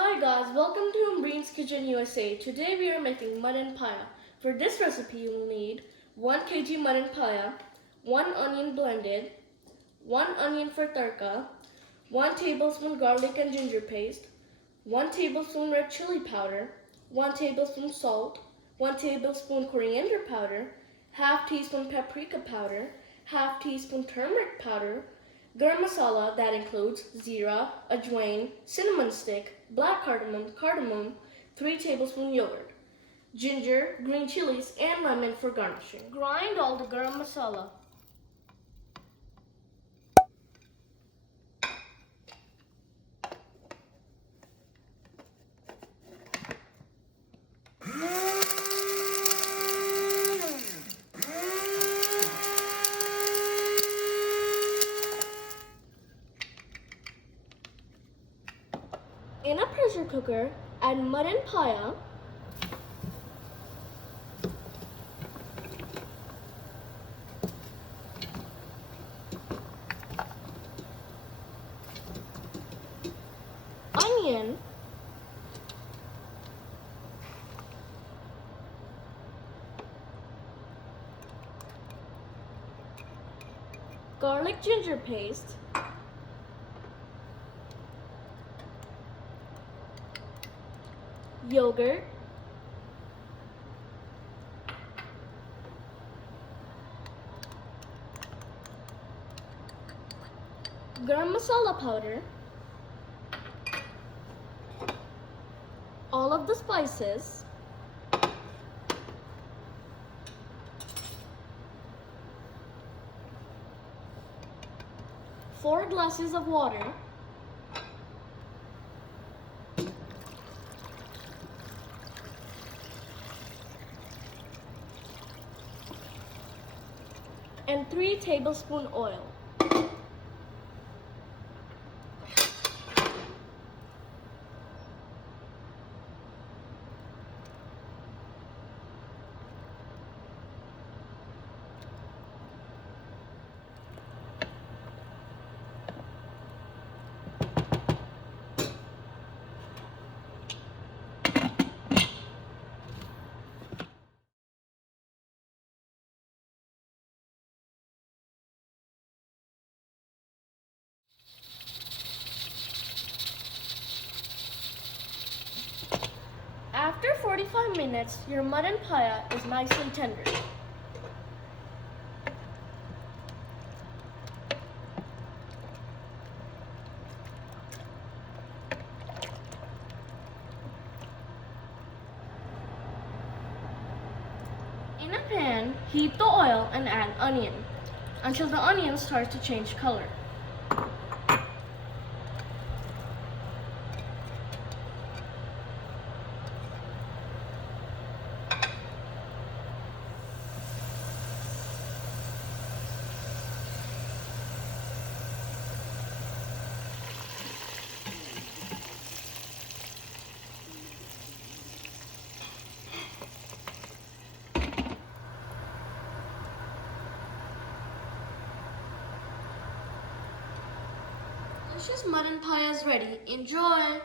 Hi guys, welcome to Ambreen's Kitchen USA. Today we are making mutton paya. For this recipe you will need 1 kg mutton paya, 1 onion blended, 1 onion for tarka, 1 tablespoon garlic and ginger paste, 1 tablespoon red chili powder, 1 tablespoon salt, 1 tablespoon coriander powder, half teaspoon paprika powder, half teaspoon turmeric powder, garam masala that includes Zeera, ajwain, cinnamon stick, black cardamom, 3 tablespoon yogurt, ginger, green chilies, and lemon for garnishing. Grind all the garam masala. In a pressure cooker, add mutton paya, onion, garlic ginger paste, yogurt, garam masala powder, all of the spices, four glasses of water, and 3 tablespoon oil. After 45 minutes, your mutton paya is nicely tender. In a pan, heat the oil and add onion until the onion starts to change color. Delicious mutton paya is ready. Enjoy!